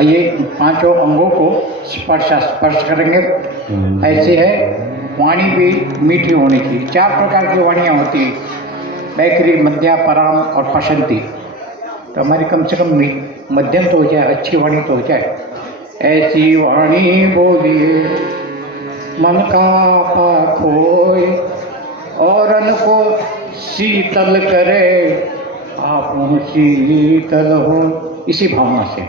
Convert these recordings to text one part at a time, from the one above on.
ये पांचों अंगों को स्पर्श करेंगे। ऐसे है, वाणी भी मीठी होनी चाहिए। 4 प्रकार की वाणियाँ होती है, बैकरी, मध्या, पराम और पसंती। तो हमारी कम से कम मध्यम तो हो जाए, अच्छी वाणी तो हो जाए। ऐसी वाणी बोलिए मन का पाप होए, औरन को शीतल करे, आप शीतल हो। इसी भावना से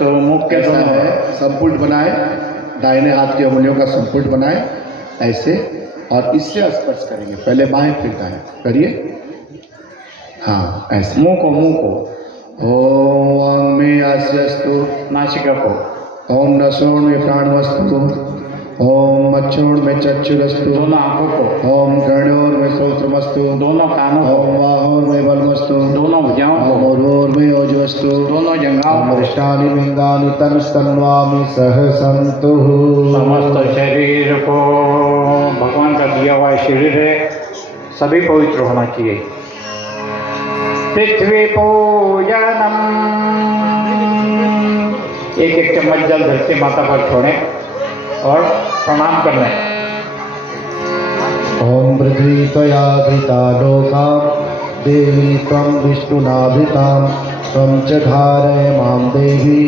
तो मुख्य है संपुट बनाए, दाहिने हाथ की उंगलियों का संपुट बनाए ऐसे, और इससे स्पर्श करेंगे। पहले बाएं फिर दाएं करिए। हाँ ऐसे। मुंह को ओम में आस्यस्तु, नासिका को। ओम नसोण में प्राणवस्तु, ओम मच्छोण में चक्षुरस्तु, दोनों आंखों को। ओम कर्णोर में श्रोत्रमस्तु, दोनों कानों को। ओम बाहोर में बलमस्तु, दोनों भुजाओं को। ओम उर्वोर में ओजवस्तु, दोनों जंघाओं को। मृष्टानि लिंगानि तनुस्तन्वामि सहसन्तु। समस्त शरीर को, भगवान का दिया हुआ शरीर है, सभी पवित्र होना चाहिए। पृथ्वी पूजनम, एक चम्मच जल धरती माता पर छोड़ें और प्रणाम करना है। ओम पृथ्वी त्वया धृता लोका, देवी त्वं विष्णुनाभितां, त्वं च धारय मां देवी,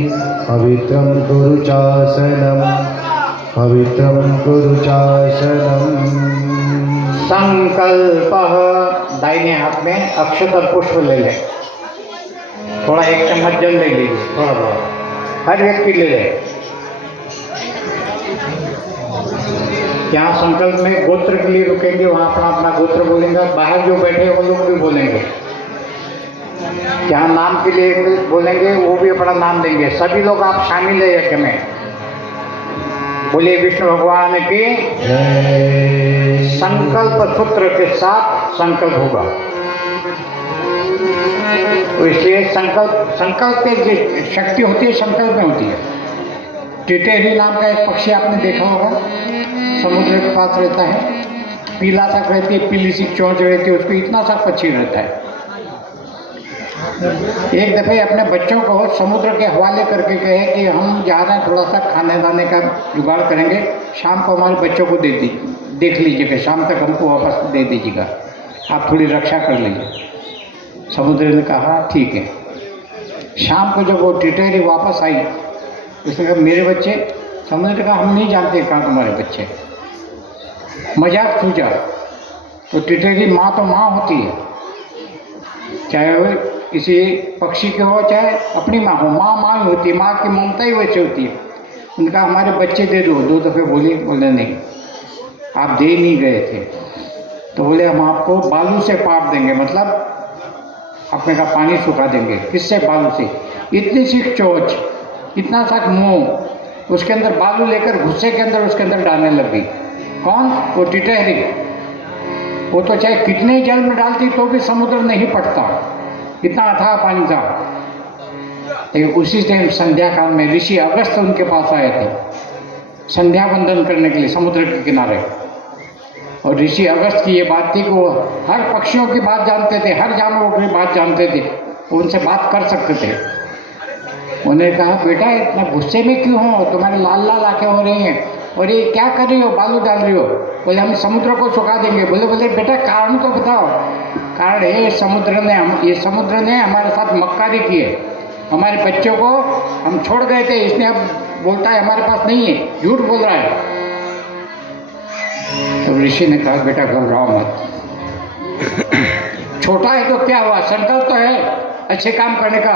पवित्रं कुरु चासनं, पवित्रं कुरु चासनं। संकल्प, दाहिने हाथ में अक्षत और पुष्प ले लें। थोड़ा 1 चम्मच जल ले लीजिए, थोड़ा थोड़ा हर व्यक्ति ले लें। यहाँ संकल्प में गोत्र के लिए रुकेंगे, वहाँ अपना अपना गोत्र बोलेंगे। बाहर जो बैठे वो लोग भी बोलेंगे। जहाँ नाम के लिए बोलेंगे वो भी अपना नाम देंगे। सभी लोग आप शामिल है यज्ञ में। बोलिए विष्णु भगवान की संकल्प सूत्र के साथ संकल्प होगा। तो इसलिए संकल्प की शक्ति होती है, संकल्प में होती है। टिटेरी नाम का एक पक्षी आपने देखा होगा, समुद्र के पास रहता है, पीला सा रहती है, पीली सी चोंच रहती है, उसको इतना सा पक्षी रहता है। एक दफ़े अपने बच्चों को समुद्र के हवाले करके कहे कि हम जा रहे हैं, थोड़ा सा खाने दाने का जुगाड़ करेंगे, शाम को हमारे बच्चों को देख लीजिएगा, शाम तक हमको वापस दे दीजिएगा, आप थोड़ी रक्षा कर लीजिए। समुद्र ने कहा ठीक है। शाम को जब वो टिटेरी वापस आई, उसने कहा मेरे बच्चे। समुद्र ने कहा हम नहीं जानते कहाँ तुम्हारे बच्चे। मजाक सूझा। तो टिटेरी माँ तो माँ होती है, चाहे वो किसी पक्षी के हो चाहे अपनी माँ हो, माँ माँ ही होती है, माँ की ममता ही वैसे होती है। उनका हमारे बच्चे दे दो। 2 दफ़े बोले नहीं, आप दे नहीं गए थे। तो बोले हम आपको बालू से पाप देंगे, मतलब अपने का पानी सुखा देंगे। किससे? बालू से। इतनी सी चोंच, इतना सा मुंह, उसके अंदर बालू लेकर गुस्से के अंदर उसके अंदर डालने लग गई। कौन? वो टिटेरी। वो तो चाहे कितने जल में डालती तो भी समुद्र नहीं पटता, इतना अथाह पानी था। लेकिन उसी टाइम संध्या काल में ऋषि अगस्त उनके पास आए थे संध्या वंदन करने के लिए समुद्र के किनारे। और ऋषि अगस्त की ये बात थी कि वो हर पक्षियों की बात जानते थे, हर जानवरों की बात जानते थे, उनसे बात कर सकते थे। उन्होंने कहा बेटा इतना गुस्से में क्यों हो, तुम्हारे लाल लाल आंखें हो रही हैं और ये क्या कर रही हो, बालू डाल रही हो। बोले हम समुद्र को सुखा देंगे। बोले बेटा कारण तो बताओ। कारण ये समुद्र ने हमारे साथ मक्कारी की है, हमारे बच्चों को हम छोड़ गए थे, इसने अब बोलता है हमारे पास नहीं है, झूठ बोल रहा है। तो ऋषि ने कहा बेटा घबराओ मत, छोटा है तो क्या हुआ, संकल्प तो है अच्छे काम करने का।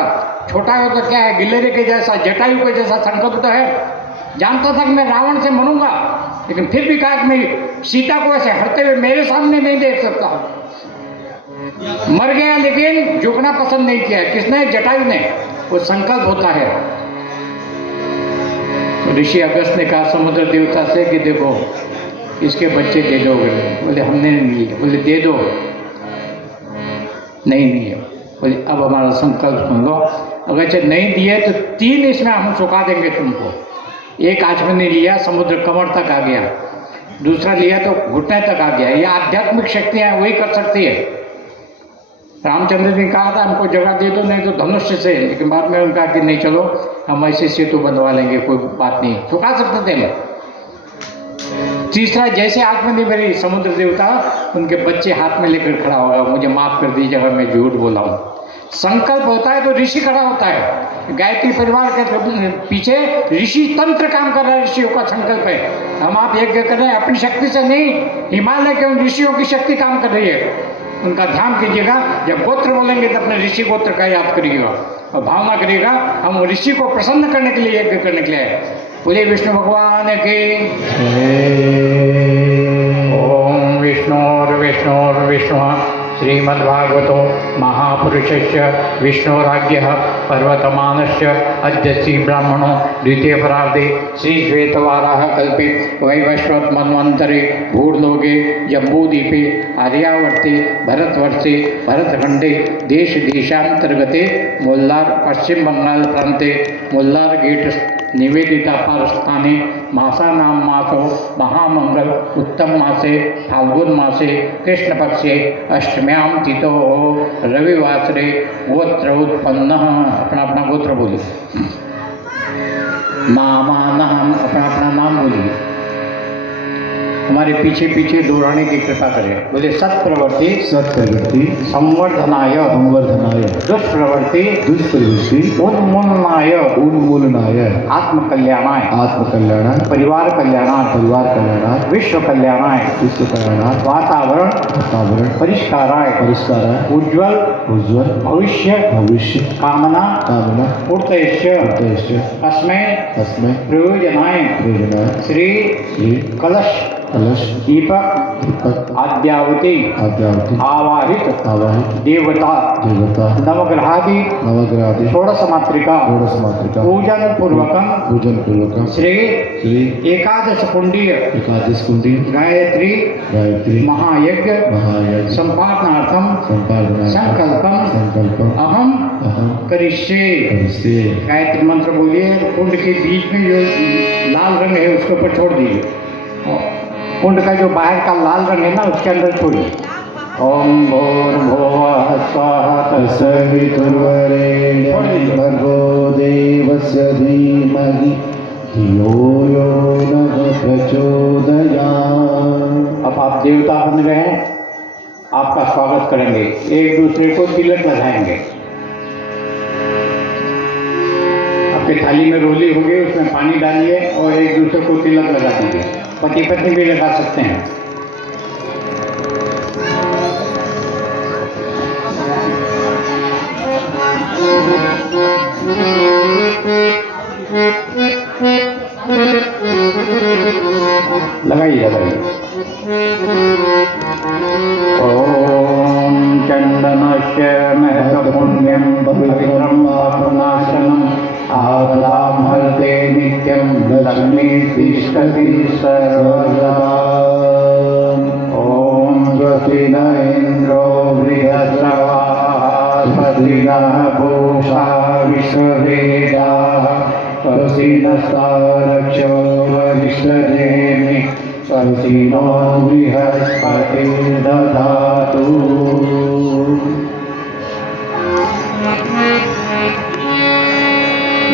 छोटा है तो क्या है, गिलेरे के जैसा, जटायु के जैसा संकल्प तो है। जानता था कि मैं रावण से मरूंगा, लेकिन फिर भी कहा कि मैं सीता को ऐसे हरते हुए मेरे सामने नहीं देख सकता। मर गया लेकिन झुकना पसंद नहीं किया। किसने? जटायु ने। वो संकल्प होता है। तो ऋषि अगस्त ने कहा समुद्र देवता से कि देखो इसके बच्चे दे दोगे। बोले हमने नहीं लिए। बोले दे दो। नहीं है। बोले अब हमारा संकल्प सुन लो, अगर नहीं दिए तो 3 इसमें हम सुखा देंगे तुमको। एक आचमन ने लिया, समुद्र कमर तक आ गया। दूसरा लिया तो घुटने तक आ गया। ये आध्यात्मिक शक्तियाँ वही कर सकती है। रामचंद्र ने कहा था हमको जगह दे दो, नहीं तो धनुष्य से, लेकिन बाद में उनका कि नहीं चलो हम ऐसे सेतु बनवा लेंगे, कोई बात नहीं, चुका सकते थे हम। तीसरा, जैसे आत्मनिर्भरी समुद्र देवता उनके बच्चे हाथ में लेकर खड़ा होगा, मुझे माफ कर दीजिएगा मैं झूठ बोला हूँ। संकल्प होता है तो ऋषि खड़ा होता है। गायत्री परिवार के पीछे ऋषि तंत्र काम कर रहा है, ऋषियों का संकल्प है। हम आप यज्ञ कर रहे हैं अपनी शक्ति से नहीं, हिमालय के उन ऋषियों की शक्ति काम कर रही है। उनका ध्यान कीजिएगा। जब गोत्र बोलेंगे तो अपने ऋषि गोत्र का याद करिएगा और भावना करिएगा हम ऋषि को प्रसन्न करने के लिए यज्ञ करने के लिए आए। बोले विष्णु भगवान की। ओम विष्णु श्रीमद्भागवतो महापुरुषस्य विष्णोराज्ञः पर्वतमानस्य अद्य श्री ब्राह्मणो द्वितीय परार्धे श्री श्वेतवाराह कल्पे वैवस्वत मन्वन्तरे भूर्लोके जम्बूद्वीपे आर्यावर्ते भरतवर्षे भरतखंडे देश देशांतर्गते मुल्लार पश्चिम बंगाल प्रांते मुल्लार गेट निवेदिता पारस्थाने मासानां मासो महामंगल उत्तम मासे फाल्गुन मासे कृष्णपक्षे अष्टम्यां तिथो रविवासरे गोत्र उत्पन्न। अपना अपना गोत्र बोलिए। नाम अपना अपना नाम बोलिए। हमारे पीछे पीछे दोहराने की कृपा करें। बोले सत्प्रवृत्ति संवर्धनाय दुष्प्रवृत्ति उन्मूलनाय आत्मकल्याणाय परिवार कल्याणाय विश्व कल्याणाय वातावरण परिष्काराय उज्ज्वल भविष्य कामना पूर्तयश्च तस्मै प्रयोजनाय श्री कलश दीपक आद्यावती आवाहित देवता नवग्रहादि षोडश मात्रिका पूजन पूर्वकम श्री एकादश कुंडीय गायत्री महायज्ञ संपादनार्थम संकल्पम अहम करिष्ये। गायत्री मंत्र बोलिए। कुंड के बीच में जो लाल रंग है उसके ऊपर छोड़ दीजिए। कुंड का जो बाहर का लाल रंग है ना उसके अंदर छोड़िए। ओम भूर्भुवः स्वः तत्सवितुर्वरेण्यं भर्गो देवस्य धीमहि धियो यो नः प्रचोदयात्। अब आप देवता बन गए हैं, आपका स्वागत करेंगे। एक दूसरे को तिलक लगाएंगे। आपकी थाली में रोली होगी, उसमें पानी डालिए और एक दूसरे को तिलक लगा दीजिए। पति पत्नी भी लगा सकते हैं। लगाइए। ओम चंदनस्य महत्पुण्यं पवित्रं पापनाशनम् आपदां हरते नित्यं लक्ष्मी तिष्ठति सर्वदा। ओम स्वस्ति न इन्द्रो बृहस्पतिः स्वस्ति नः पूषा विश्ववेदाः स्वस्ति नस्तारक्षो वरिष्ठदेवि स्वस्ति नो बृहस्पतिर्दधातु।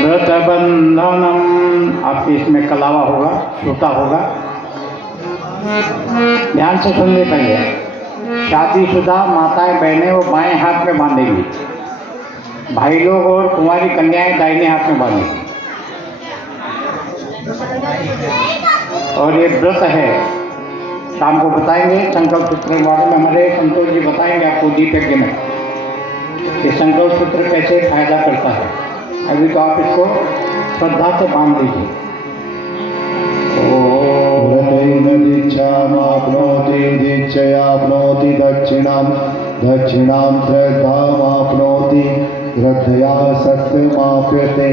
व्रतबंधनम। आपके इसमें कलावा होगा, श्रोता होगा, ध्यान से सुन ले। पहले शादीशुदा माताएं बहनें वो बाएं हाथ में बांधेंगी, भाई लोग और कुंवारी कन्याएं दाहिने हाथ में बांधेंगी। और ये व्रत है, शाम को बताएंगे संकल्प सूत्र के बारे में। हमारे संतोष जी बताएंगे आपको दीपयज्ञ में ये संकल्प सूत्र कैसे फायदा करता है। अभी तो आप इसको श्रद्धा से बांध दीजिए। दीक्षामाप्नोति दीक्षयाप्नोति दक्षिणां श्रद्धामाप्नोति श्रद्धया सत्यमाप्यते।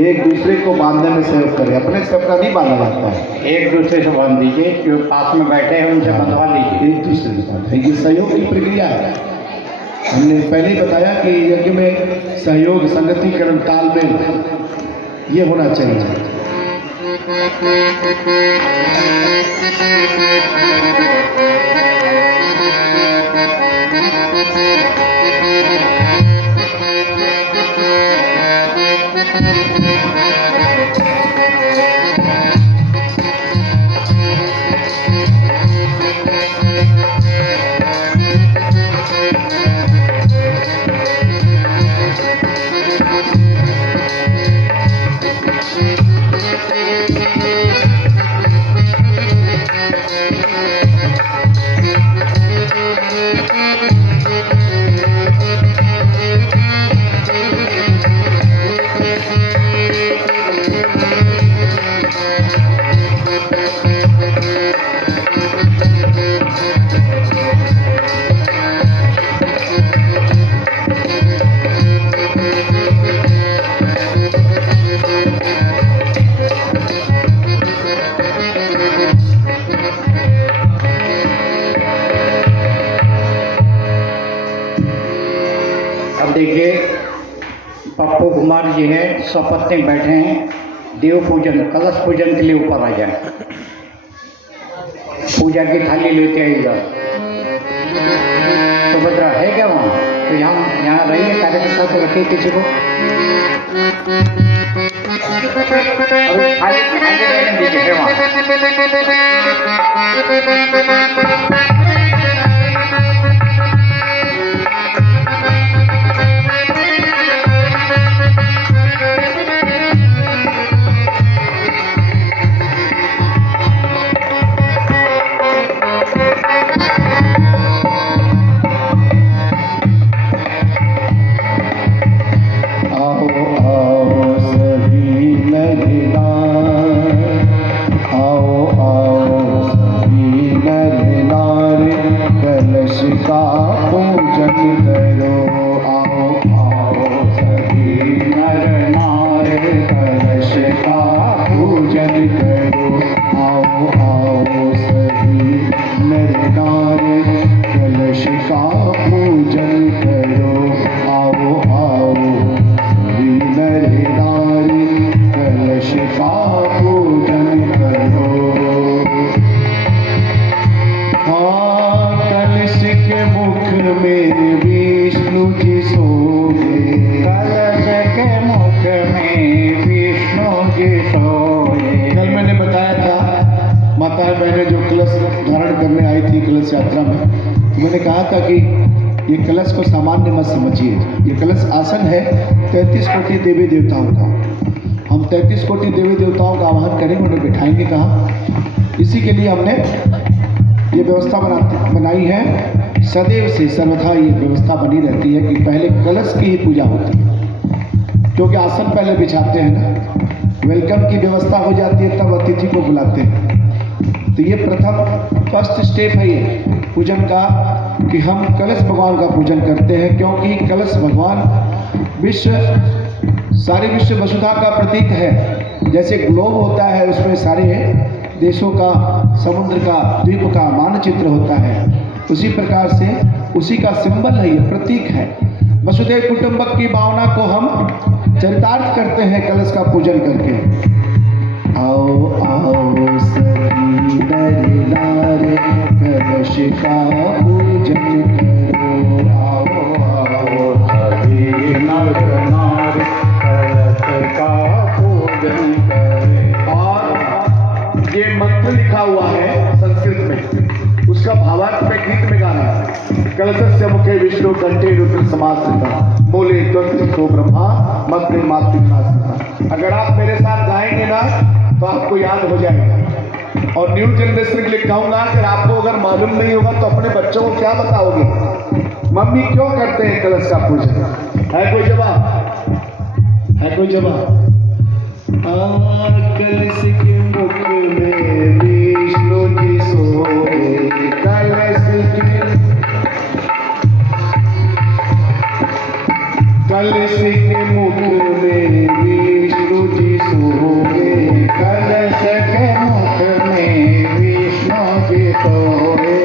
एक दूसरे को बांधने में सहयोग करें, अपने से अपना नहीं बांधा जाता है। एक दूसरे से बांध दीजिए, जो पास में बैठे हैं उनसे बंधवा लीजिए। एक दूसरे से बांधे, ये सहयोग की प्रक्रिया है। हमने पहले ही बताया कि यज्ञ में सहयोग, संगतिकरण, तालमेल ये होना चाहिए। अब देखिए पप्पू कुमार जी हैं, सपत्नी बैठे हैं, देव पूजन कलश पूजन के लिए ऊपर आ जाए, पूजा की थाली लेते आइएगा। सुभद्रा है क्या वहाँ? तो यहाँ रहिए, कार्यकर्ता तो रखिए किसी को। अभी खाली रहने दीजिए वहाँ। कलश यात्रा में, तो मैंने कहा था कि ये कलश को सामान्य मत समझिए। ये कलश आसन है 33 कोटि देवी देवताओं का। हम 33 कोटि देवी देवताओं का आवाहन करेंगे, उन्हें बिठाएंगे कहाँ। इसी के लिए हमने ये व्यवस्था बनाई है। सदैव से सर्वथा ये व्यवस्था बनी रहती है कि पहले कलश की ही पूजा होती है, क्योंकि आसन पहले बिछाते हैं ना, वेलकम की व्यवस्था हो जाती है, तब अतिथि को बुलाते हैं। तो ये प्रथम फर्स्ट स्टेप है ये पूजन का, कि हम कलश भगवान का पूजन करते हैं, क्योंकि कलश भगवान सारे विश्व वसुधा का प्रतीक है। जैसे ग्लोब होता है, उसमें सारे देशों का, समुद्र का, द्वीप का मानचित्र होता है, उसी प्रकार से उसी का सिंबल है, ये प्रतीक है। वसुधैव कुटुंबक की भावना को हम चरितार्थ करते हैं कलश का पूजन करके। आओ आओ सभी नर नारी कलश का पूजन करो। आओ आओ सभी नर नारी कलश का पूजन करो। और ये मंत्र लिखा हुआ है संस्कृत में, उसका भावार्थ में गीत में गाना है। कलशस्य मुखे विष्णु कंठे रुद्र समाश्रिता मूले त्वंतो ब्रह्मा मध्य मातृकास्ता। अगर आप मेरे साथ गाएंगे ना तो आपको याद हो जाएगा। और न्यू जनरेशन के लिए कहूंगा कि आपको अगर मालूम नहीं होगा तो अपने बच्चों को क्या बताओगे, मम्मी क्यों करते हैं कलश का पूजन? है कोई जवाब? है कोई जवाब? कलश के मुख में विष्णु जी सोए, कलश के मुख में विष्णु जी सोए, कलश के मुख में विष्णु जी सोए,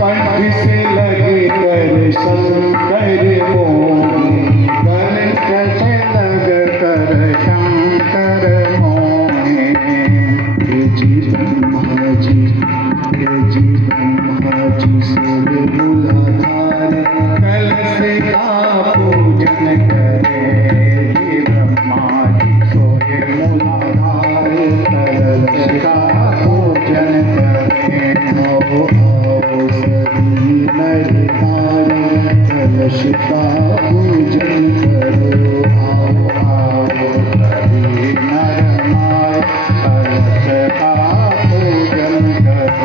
कंठ से लगे कर शंकर मोहे, कंठ से लग कर शंकर मोहे। सोए मूलाधार कलश का पूजन करे ब्रह्मा जी सोए मूलाधार कलश का पूजन करे। आओ आओ सभी नर नारी कलश का पूजन करो। आओ आओ सभी नर नारी कलश का पूजन करो।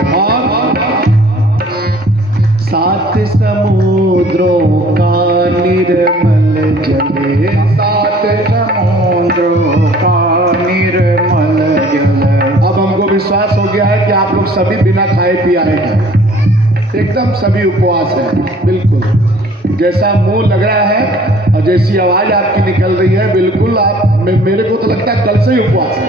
सात समुद्रों का निर्मल जल, सात समुद्रों का निर्मल जल। अब हमको विश्वास हो गया है कि आप लोग सभी बिना खाए पिए आए हैं, एकदम सभी उपवास है। बिल्कुल जैसा मुंह लग रहा है और जैसी आवाज आपकी निकल रही है, बिल्कुल आप मेरे को तो लगता है कल से ही उपवास है।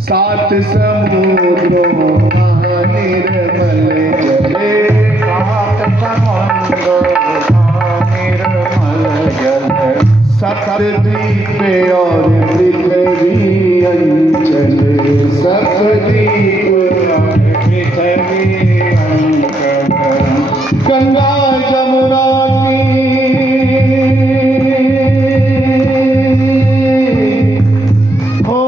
सात समुद्रों का निर्मल जल, सात समुद्रों का निर्मल जल। सप्तद्वीप और पृथ्वी अंचल, सप्तद्वीप पृथ्वी अंचल। गंगा जमुना की हो,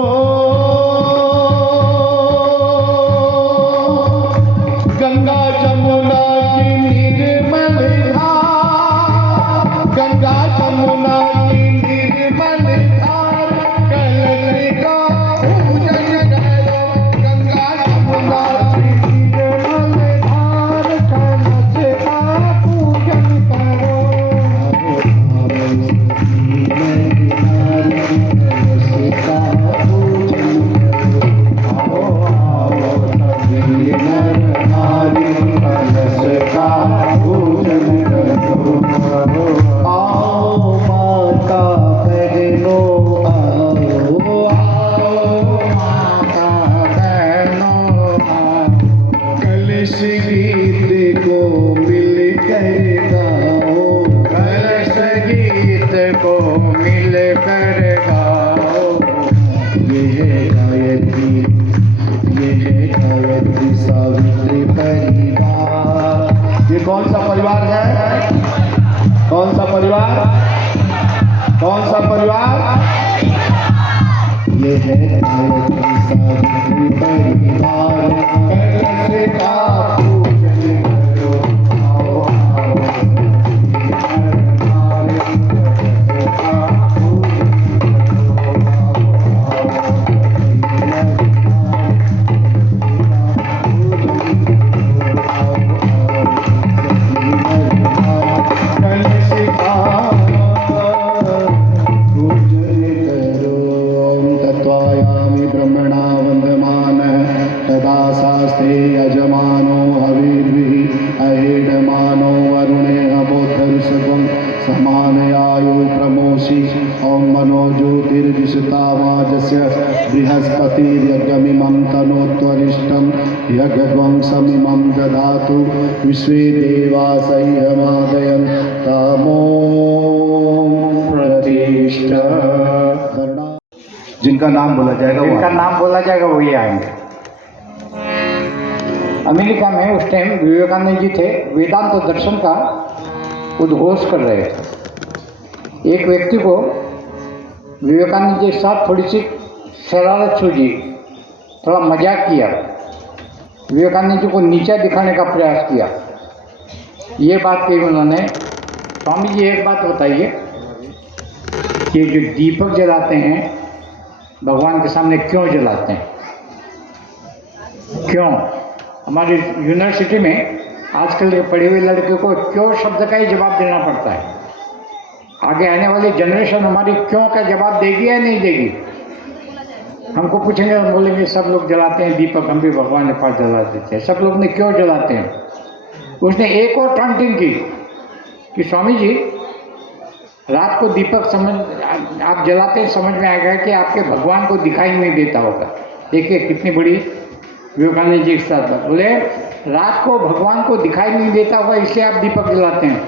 गंगा जमुना की निर्मल धार, गंगा जमुना की निर्मल धार कलश का पूजन करो। गंगा जमुना की निर्मल धार कलश का पूजन करो। आओ आओ सभी नर नारी कलश का पूजन करो। आओ माता बहनों आओ, आओ माता बहनों कलश गीत को मिलकर गाओ, कलश गीत को मिलकर गाओ। ये है गायत्री, ये है गायत्री सावित्री परिवार। ये कौन सा परिवार है? कौन सा परिवार? कौन सा परिवार? ये है गायत्री सावित्री परिवार कलश का पूजन करो। आओ आओ कलश का पूजन करो। तत्वायामि ब्रह्मणा वन्दमान तदा शास्त्रे यजमानो हविर्भिः अहेडमानो वरुणे अबोधर्षभं समानयायो प्रमोषि। ॐ मनो ज्योतिर्दिशतावाजस्य बृहस्पतिर्यज्ञमिमं तनोत्वरिष्ठं यज्ञध्वंसमिमं ददातु विश्वे देवासह्यमादयन् तमो प्रतिष्ठा। जिनका नाम बोला जाएगा वो जिनका नाम बोला जाएगा वही आएंगे। अमेरिका में उस टाइम विवेकानंद जी थे, वेदांत दर्शन का उद्घोष कर रहे थे। एक व्यक्ति को विवेकानंद जी के साथ थोड़ी सी शरारत सूझी, थोड़ा मजाक किया, विवेकानंद जी को नीचा दिखाने का प्रयास किया। ये बात कही उन्होंने, स्वामी जी एक बात बताइए कि जो दीपक जलाते हैं भगवान के सामने क्यों जलाते हैं? क्यों? हमारी यूनिवर्सिटी में आजकल के पढ़े हुए लड़के को क्यों शब्द का ही जवाब देना पड़ता है। आगे आने वाली जनरेशन हमारी क्यों का जवाब देगी या नहीं देगी? हमको पूछेंगे, हम बोलेंगे सब लोग जलाते हैं दीपक, हम भी भगवान के पास जला देते हैं। सब लोग ने क्यों जलाते हैं? उसने एक और टॉन्टिंग की कि स्वामी जी रात को दीपक आप जलाते हैं, समझ में आएगा कि आपके भगवान को दिखाई नहीं देता होगा। देखिए कितनी बड़ी विवेकानंद जी के साथ बात। बोले रात को भगवान को दिखाई नहीं देता होगा इसलिए आप दीपक जलाते हैं,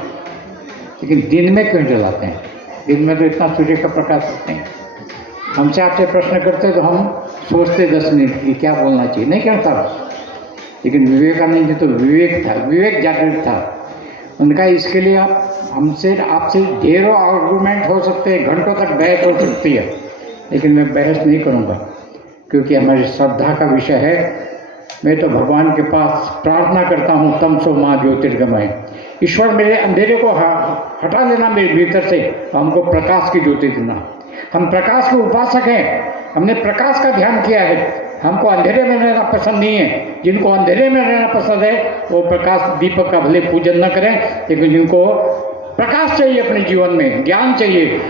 लेकिन दिन में क्यों जलाते हैं? दिन में तो इतना सूर्य का प्रकाश होते हैं। हमसे आपसे प्रश्न करते तो हम सोचते 10 मिनट कि क्या बोलना चाहिए, नहीं करता। लेकिन विवेकानंद जी तो विवेक था, विवेक जागृत था। उनका इसके लिए आपसे ढेरों आर्गूमेंट हो सकते हैं, घंटों तक बहस हो सकती है, लेकिन मैं बहस नहीं करूँगा क्योंकि हमारी श्रद्धा का विषय है। मैं तो भगवान के पास प्रार्थना करता हूँ, तमसो माँ ज्योतिर्गमय, ईश्वर मेरे अंधेरे को हटा लेना मेरे भीतर से, हमको प्रकाश की ज्योति देना। हम प्रकाश के उपासक हैं, हमने प्रकाश का ध्यान किया है, हमको अंधेरे में रहना पसंद नहीं है। जिनको अंधेरे में रहना पसंद है वो प्रकाश दीपक का भले पूजन न करें, लेकिन जिनको प्रकाश चाहिए अपने जीवन में, ज्ञान चाहिए,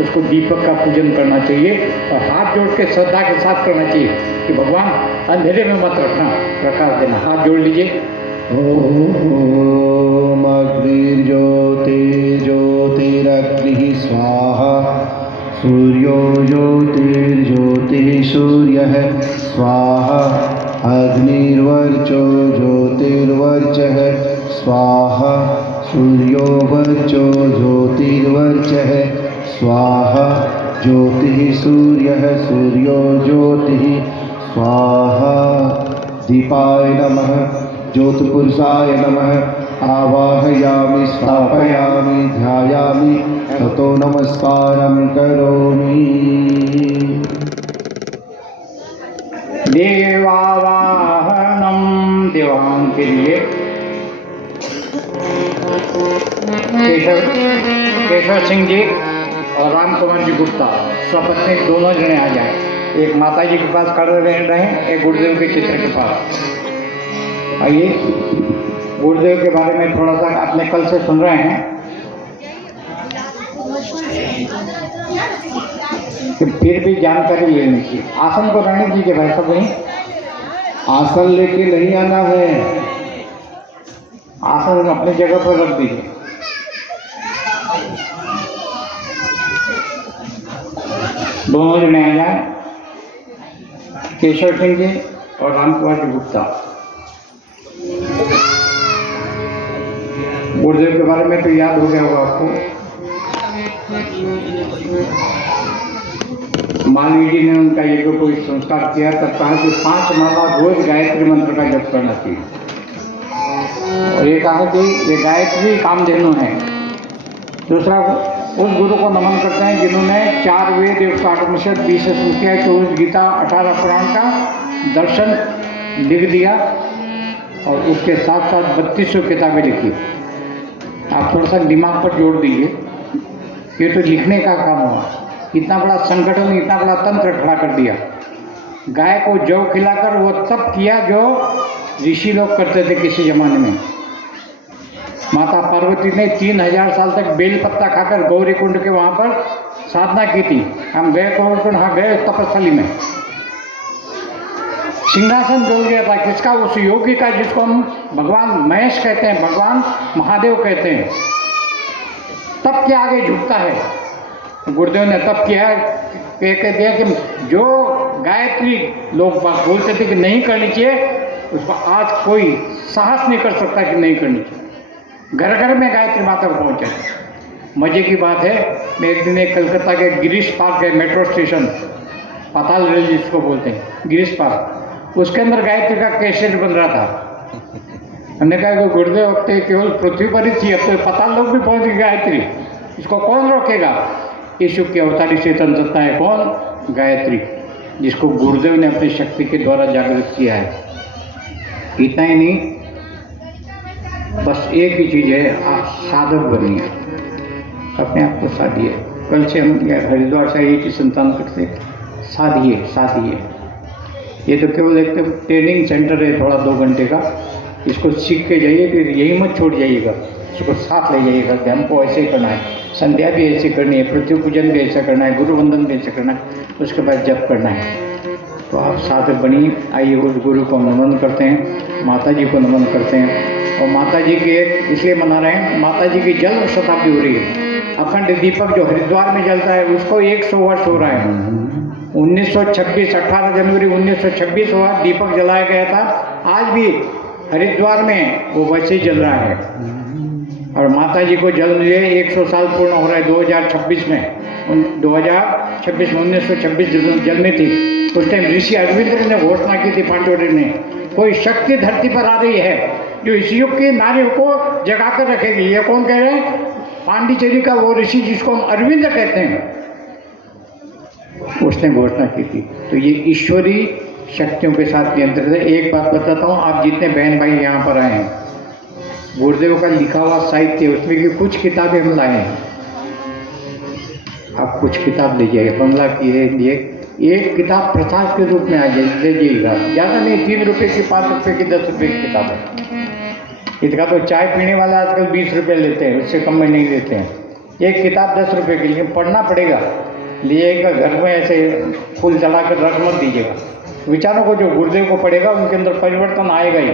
उसको दीपक का पूजन करना चाहिए और हाथ जोड़ के श्रद्धा के साथ करना चाहिए कि भगवान अंधेरे में मत रखना, प्रकाश देना। हाथ जोड़ लीजिए। ओम अग्निर्ज्योतिर्ज्योतिरग्निः स्वाहा, सूर्यो ज्योतिर्ज्योतिः सूर्यः स्वाहा, अग्निर्वर्चो ज्योतिर्वर्चः स्वाहा, सूर्यो वर्चो ज्योतिर्वर्चः स्वाहा, ज्योतिः सूर्यः सूर्यो ज्योतिः स्वाहा। दीपाय नमः, ज्योतिपुरुषाय नमः, आवाहयामि स्थापयामि ध्यायामि ततो नमस्कारं करोमि। देवावाहनम, देवाहन के लिए केशव सिंह जी और राम कुमार जी गुप्ता स्वपत्नी दोनों जने आ जाए। एक माता जी के पास खड़े रहे, एक गुरुदेव के चित्र के पास। आइए, गुरुदेव के बारे में थोड़ा सा आपने कल से सुन रहे हैं कि फिर भी जानकारी लेनी चाहिए। आसन को रहने दीजिए भाई सब, नहीं आसन लेके नहीं आना है, आसन अपनी जगह पर रख दीजिए। दोनों जने आ जाए, केशव सिंह जी और राम कुमार जी गुप्ता। गुरुदेव के बारे में तो याद हो गया होगा आपको। मालवीय जी ने उनका यज्ञ कोई संस्कार किया, तब कहा कि 5 माला रोज गायत्री मंत्र का जप करना चाहिए। और ये कहा कि ये गायत्री कामधेनु है। दूसरा, उस गुरु को नमन करते हैं जिन्होंने 4 वेद, 108 उपनिषद, 20 स्मृतियाँ, 24 गीता, 18 पुराण का दर्शन लिख दिया और उसके साथ साथ 3200 किताबें लिखी। आप थोड़ा सा दिमाग पर जोड़ दीजिए, ये तो लिखने का काम हुआ। इतना बड़ा संगठन, इतना बड़ा तंत्र खड़ा कर दिया। गाय को जौ खिलाकर वो तब किया जो ऋषि लोग करते थे किसी जमाने में। माता पार्वती ने 3000 साल तक बेल पत्ता खाकर गौरी कुंड के वहाँ पर साधना की थी। हम गए गौरी कुंड, हाँ गए तपस्थली में। सिंहासन डोल गया था किसका? उस योगी का जिसको हम भगवान महेश कहते हैं, भगवान महादेव कहते हैं। तब के आगे झुकता है। गुरुदेव ने तब किया, कह दिया कि जो गायत्री लोग बोलते थे कि नहीं करनी चाहिए, उसको आज कोई साहस नहीं कर सकता कि नहीं करनी चाहिए। घर घर में गायत्री माता को पहुँचे। मजे की बात है, मैं एक दिन कलकत्ता के गिरीश पार्क है, मेट्रो स्टेशन, पाताल रेल जिसको बोलते हैं, गिरीश पार्क, उसके अंदर गायत्री का कैसेट बन रहा था। हमने कहा कि गुरुदेव अब तो केवल पृथ्वी पर ही थी, अब तो पाताल लोग भी पहुँच गए गायत्री, इसको कौन रोकेगा? ईशु की अवतारी चेतन सत्ता है कौन? गायत्री, जिसको गुरुदेव ने अपनी शक्ति के द्वारा जागृत किया है। इतना ही नहीं, बस एक ही चीज़ है, आप साधक बनिए, अपने आप को साधिए। कल से हम हरिद्वार से एक ही संतान करते, साधिए साधिए। ये तो केवल एक ट्रेनिंग सेंटर है, थोड़ा 2 घंटे का, इसको सीख के जाइए, फिर यही मत छोड़ जाइएगा, इसको साथ ले जाइएगा कि हमको ऐसे ही करना है, संध्या भी ऐसे करनी है, पृथ्वी पूजन भी ऐसा करना है, गुरु वंदन भी ऐसे करना है, उसके बाद जप करना है। तो आप साधक बनिए। आइए, उस गुरु को नमन करते हैं, माता जी को नमन करते हैं। और माता जी की एक इसलिए मना रहे हैं, माता जी की जन्म शताब्दी हो रही है। अखंड दीपक जो हरिद्वार में जलता है उसको 100 वर्ष हो रहा है। 1926, 18 जनवरी 1926 हुआ, दीपक जलाया गया था। आज भी हरिद्वार में वो वैसे ही जल रहा है। और माता जी को जन्म लिए 100 साल पूर्ण हो रहा है 2026 में। 2026 में 1926 जन्मी थी। उस टाइम ऋषि अरविंद ने घोषणा की थी, पांडवरी ने, कोई शक्ति धरती पर आ रही है जो इस युग की नारियों को जगा कर रखेगी। ये कौन कह रहे हैं? पांडिचेरी का वो ऋषि जिसको हम अरविंद कहते हैं, उसने घोषणा की थी। तो ये ईश्वरीय शक्तियों के साथ नियंत्रित है। एक बात बताता हूँ, आप जितने बहन भाई यहाँ पर आए हैं, गुरुदेव का लिखा हुआ साहित्य, उसमें की कुछ किताबें हम लाए हैं। आप कुछ किताब लीजिएगा, बंगला की है, ये एक किताब प्रसाद के रूप में आ ले जाइएगा। ज़्यादा नहीं, 3 रुपये की, 5 रुपये की, 10 रुपये की किताब है। इसका तो चाय पीने वाला आजकल 20 रुपये लेते हैं, उससे कम में नहीं लेते हैं। एक किताब 10 रुपये की, लेकिन पढ़ना पड़ेगा। लिएगा घर में ऐसे फूल जला कर रख मत दीजिएगा। विचारों को जो गुरुदेव को पढ़ेगा उनके अंदर परिवर्तन आएगा ही,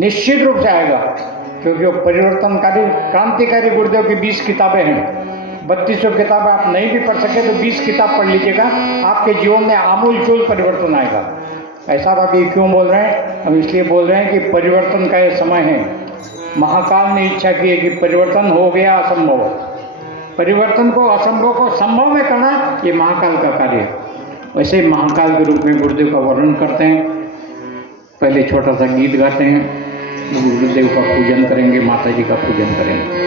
निश्चित रूप से आएगा, क्योंकि वो परिवर्तनकारी क्रांतिकारी गुरुदेव की 20 किताबें हैं। 3200 किताब आप नहीं भी पढ़ सके तो 20 किताब पढ़ लीजिएगा, आपके जीवन में आमूल-चूल परिवर्तन आएगा। ऐसा आप ये क्यों बोल रहे हैं? हम इसलिए बोल रहे हैं कि परिवर्तन का ये समय है। महाकाल ने इच्छा की है कि परिवर्तन हो गया असंभव, परिवर्तन को, असंभव को संभव में करना, ये महाकाल का कार्य है। वैसे महाकाल के रूप में गुरुदेव का वर्णन करते हैं। पहले छोटा सा गीत गाते हैं, गुरुदेव का पूजन करेंगे, माता जी का पूजन करेंगे।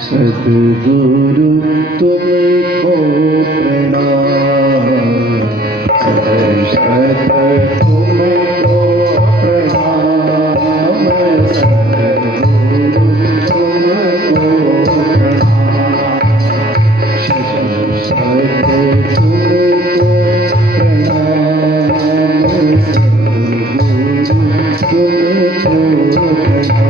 सद्गुरु तुमको प्रणाम, सत तुमको प्रणाम, सद्गुरु तुमको प्रणाम, सत तुमको प्रणाम, सद्गुरु तुमको प्रणाम।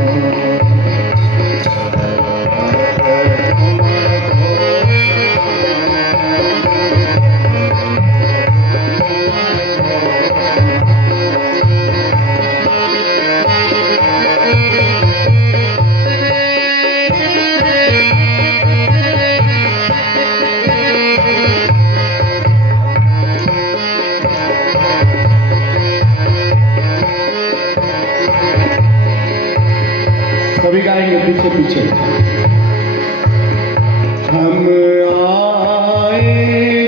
सभी गाएंगे पीछे पीछे। हम आए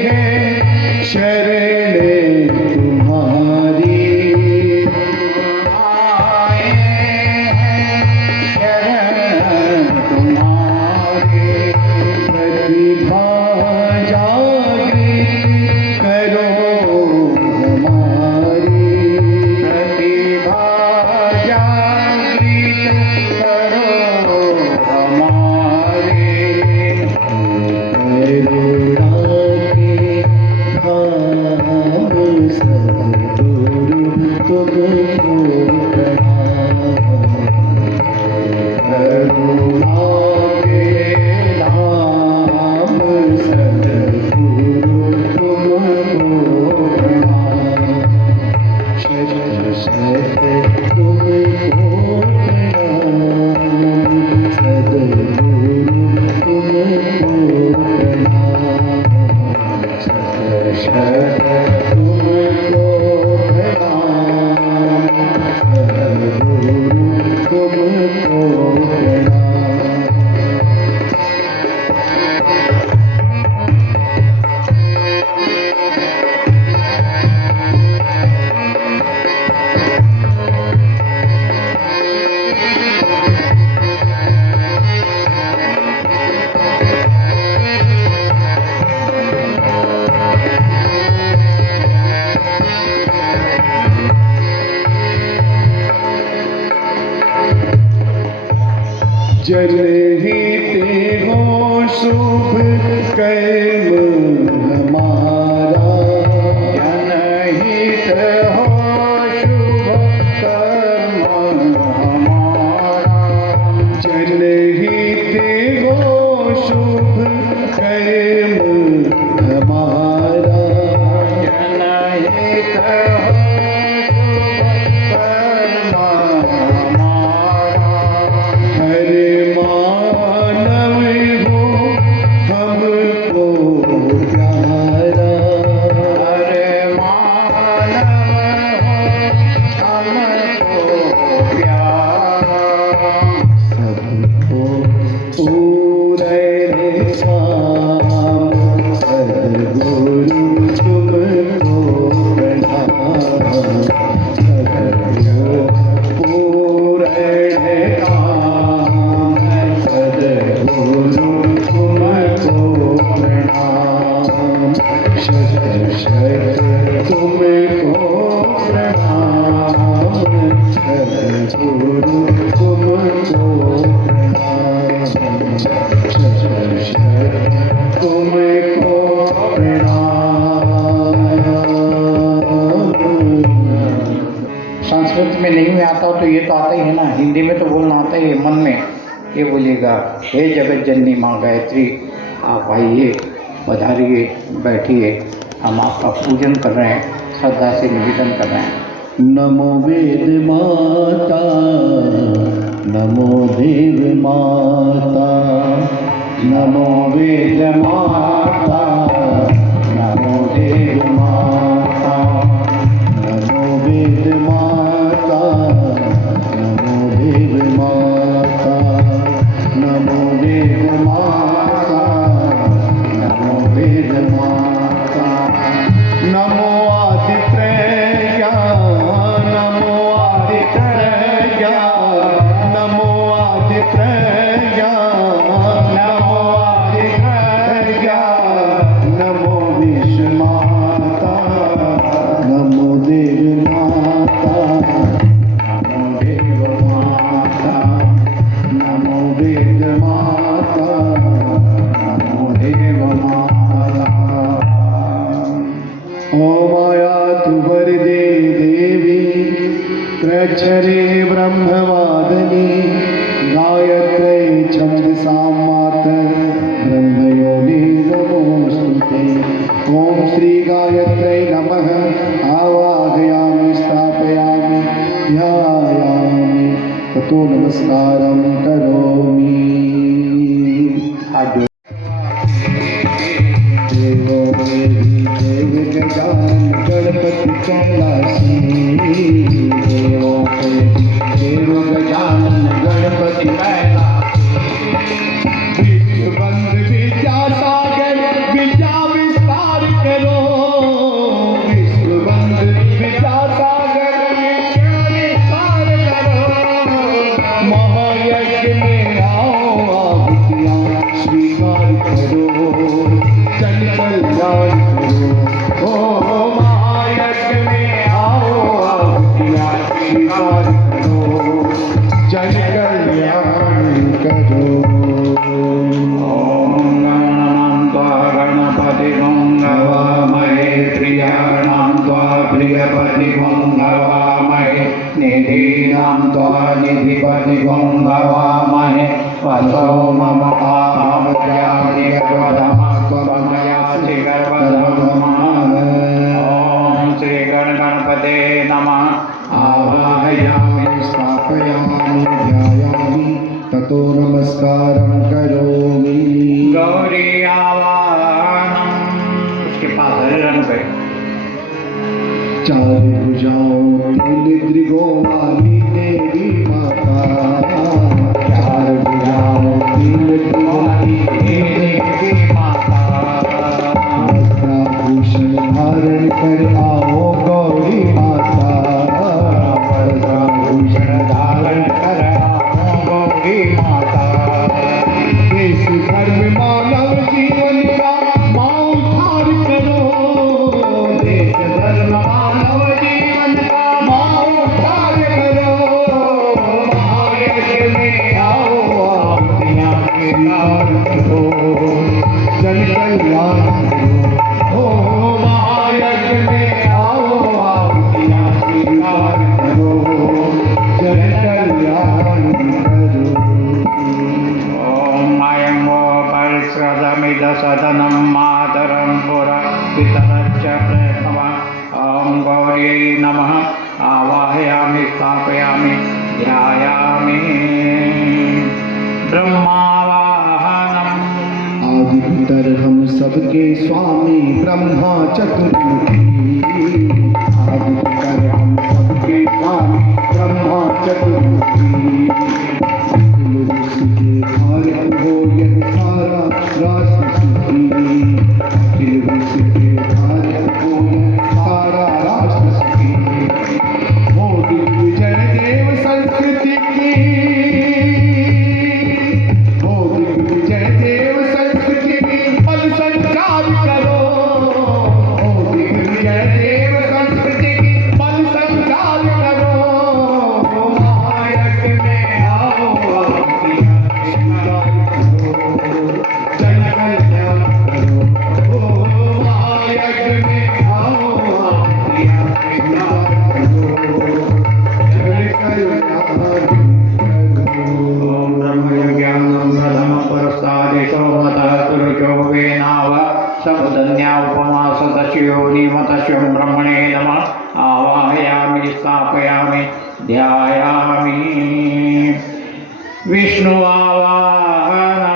हैं शरण तुम्हारी, आए हैं शरण तुम्हारी, प्रतिभा जागृत करो हमारी, प्रतिभा जनहित हो कर्म हमारा, जनहित हो शुभ कर्म हमारा, जनहित हो शुभ कर्म हमारा, जनहित हो शुभ कर्म हमारा, हर मानव हो हमको प्यारा, हर मानव हो हमको प्यारा, सबको पूरे काम सद्गुरु तुमको प्रणाम, सबको पूरे काम सद्गुरु तुमको प्रणाम, शत शत तुमको प्रणाम, सद्गुरु तुमको प्रणाम, शत शत तुमको प्रणाम। संस्कृत में नहीं में आता हो तो ये तो आता ही है ना, हिंदी में तो बोलना आता ही है। मन में ये बोलिएगा, हे जगत जननी माँ गायत्री, आप आइए, पधारिए, बैठिए, हम आपका पूजन कर रहे हैं, श्रद्धा से निवेदन कर रहे हैं। नमो वेद माता, नमो देव माता, नमो वेद माता, नमो देव माता, नमो वेद माता, नमो देव माता, नमो वेद माता, नमो वेद माता, नमो आदित्य, नमो आदित्य, नमो आदित्य, नमो आदित्य, नमो विश्व माता, नमो देव माता, नमो देव माता, नमो वेद माता, नमो देव माता। ओ माया तु वरदे देवी, प्रचरे ब्रह्मवादिनी, गायत्र्यै छन्दसां मातः ब्रह्मयोनि नमोऽस्तुते। ॐ श्री गायत्र्यै नमः, आवाहयामि, स्थापयामि, ध्यायामि, ततो नमस्कारं करोमि। आज जो देवो देवी देव गजानन गणपति कैलासी, देवो देवी देव गजानन गणपति कैलासी, विश्वबंध विद्यासागर विद्या विस्तार करो, विश्वबंध विद्यासागर विद्या विस्तार करो, महायज्ञ में आओ आहुतियाँ स्वीकार करो, जन कल्याण करो। ओ महायज्ञ में आओ आहुतियाँ स्वीकार करो, जन कल्याण करो। ॐ गणानां त्वा गणपतिगं हवामहे, प्रियाणां त्वा प्रियपतिगं हवामहे, निधीनां त्वा निधिपतिगं हवामहे, वसो मम पापमजामि गर्भधमस्त्वमयासि गर्भधमः। ॐ श्री गणपते नमः। आवाहयामि, स्थापयामि, ध्यायामि, ततो नमस्कारं करोमि। गौरी आवाहनम, उसके पास हरे रंग पे चार भुजाओं तीन दृगों वाली देवी माता, चार भुजाओं तीन दृगों वाली देवी माता, वस्त्राभूषण धारण कर आओ गौरी माता, वस्त्राभूषण धारण कर आओ गौरी माता। इस धर्म मानव जीवन का माँ उद्धार करो, देश धर्म मानव जीवन का माँ उद्धार करो, महायज्ञ में आओ आहुतियाँ स्वीकार करो, जन रुद्राय नमः आवाहयामि स्थापयामि ध्यायामि ब्रह्मावाहनम्। आदितर हम सबके स्वामी ब्रह्मा चतुर्मुखी, आदितर हम सबके स्वामी ब्रह्मा चतुर्मुखी। भारत हो यह सारा राष्ट्र सुखी, अखिल विश्व के भारत हो यह सारा राष्ट्र सुखी। हो दिग्विजय देव संस्कृति की, हो दिग्विजय देव संस्कृति की पल संचार करो, हो दिग्विजय देव संस्कृति की पल संचार करो। महायज्ञ में आओ स्वीकार करो, जन कल्याण करो। ओ महायज्ञ में आओ स्वीकार करो, जन कल्याण करो। ओम ब्रह्मयज्ञं प्रथम पुरस्तादितो मतः तुरुचो वेनाव समुदन्या उपमा सदस्योनि मतस्यं ब्रह्मणे नमः आवाहयामि स्थापयामि ध्यायामि विष्णु आवाहनम्।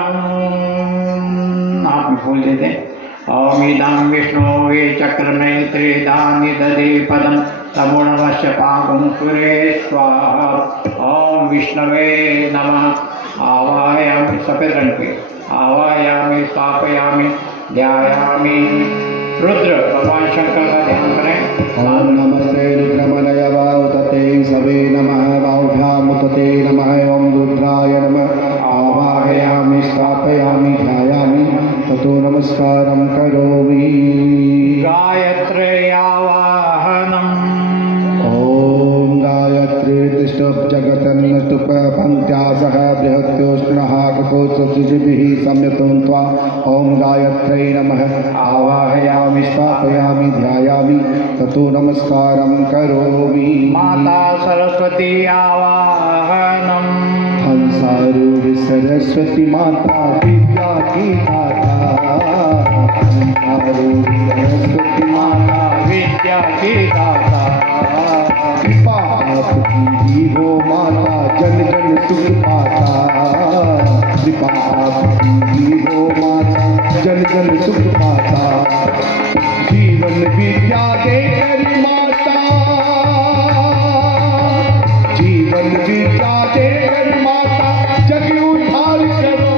आप भी बोल देते हैं। ओमिदं विष्णुवे चक्रनेत्रे दानि ददे पदं तमोनमस्य पागुं सुरे स्वाहा। ओम विष्णवे नमः आवाहयामि सफेद रंग पे आवाहयामि स्थापयामि ध्यायामि रुद्र भगवान शंकर का ध्यान करें। ओम नमस्ते रुद्रमलय वाउतते सवे नमः वाउभ्यामुतते नमः। ओम रुद्राय नमः आवाहयामि स्थापयामि ध्यायामि ततो नमस्कारं करोमि। गायत्री आवाहनम्। ओम गायत्री तिष्ठप जगतन्नस्तुप पंक्त्या सह बृहत्योष्णः कपोत्सुभिः सम्यतं त्वा। ओम गायत्र्यै नमः आवाहयामि स्थापयामि ध्यायामि ततो नमस्कारं करोमि। माता सरस्वती आवाहनम्। हंसारूढ़ सरस्वती माता विद्या की दाता, हंसारूढ़ सरस्वती माता विद्या की दाता। कृपा आपकी हो माता जन जन सुख पाता, कृपा आपकी हो माता जन जन सुख पाता। जीवन विद्या देकर माता, जीवन विद्या देकर माता जग उद्धार करो।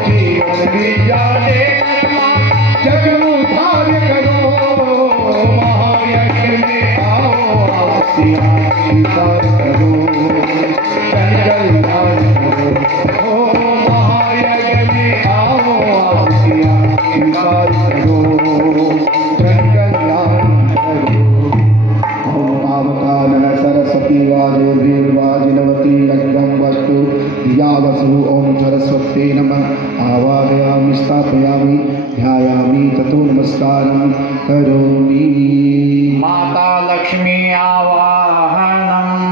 जीवन विद्या देकर माता जग उद्धार करो। महायज्ञ में आओ स्वीकार करो, जन कल्याण करो। ओ महायज्ञ में आओ स्वीकार करो, जन कल्याण करो। ओम पावकानः सरस्वती वाजोभिर्वाजिनवती रज्ञं वस्तु धिया वसु। ओम सरस्वती नमः आवाहयामि स्थापयामि ध्यायामि ततो नमस्कारं करोमि। माता लक्ष्मी आवाहनम्।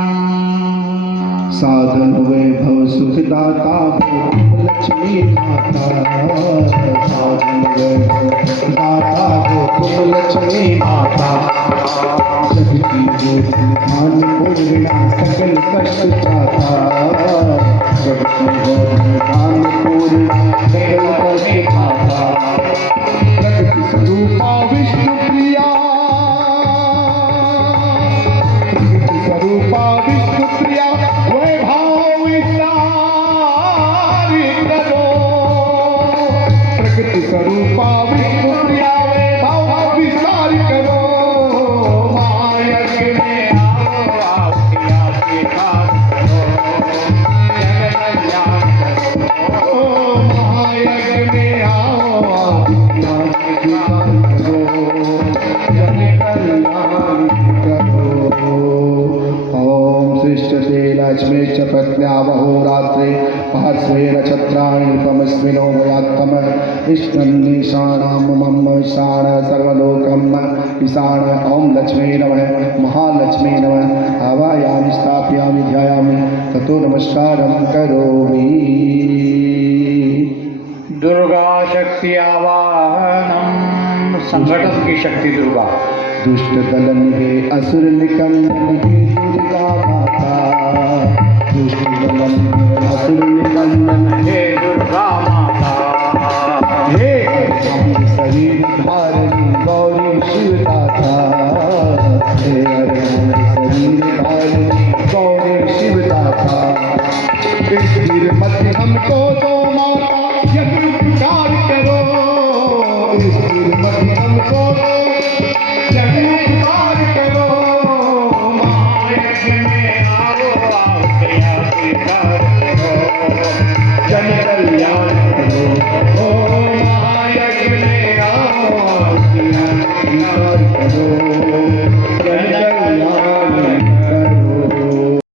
साधन वैभव सुखदाता हो लक्ष्मी माता, साधन वैभव दाता हो तुम लक्ष्मी माता। जगती हो ध्यान पूर्णा सकल कष्ट जाता, जगती हो ध्यान पूर्णा सकल कष्ट जाता। प्रकृति स्वरूपा विष्णु प्रिया, प्रकृति स्वरूपा विष्णु प्रिया वैभव विस्तारी करो। प्रकृति स्वरूपा विष्णु प्रिया वैभव विस्तारी करो। महायज्ञ में आओ स्वीकार करो, जन कल्याण करो। महायज्ञ में आओ स्वीकार करो, जन कल्याण करो। ओम सृष्टते लक्ष्मी च प्रज्ञा महोरात्रे पार्श्वे नक्षत्राणि उपमस्मिनो वयात्तम ईशानां मम ईशान सर्वलोकम् ईशान। ओम लक्ष्मी नमः महालक्ष्मी नमः आवाहयामि स्थापयामि ध्यायामि ततो नमस्कारं करोमि। दुर्गा शक्ति आवाहनम्। संगठन की शक्ति दुर्गा। दुष्ट दलन हे असुर निकंदन हे दुर्गा माता, दुष्ट दलन हे असुर निकंदन हे दुर्गा माता। हे अरहंत शरीर धारिणी गौरी शिवदाता, हे अरहंत शरीर धारिणी गौरी शिवदाता। इस वीर मध्य हमको दो माता, यह उपकार करो, इस वीर मध्य हमको दो यह उपकार करो, महायज्ञ में आओ आओ दया स्वीकार करो, जन कल्याण करो, ओ महायज्ञ में आओ, स्वीकार करो।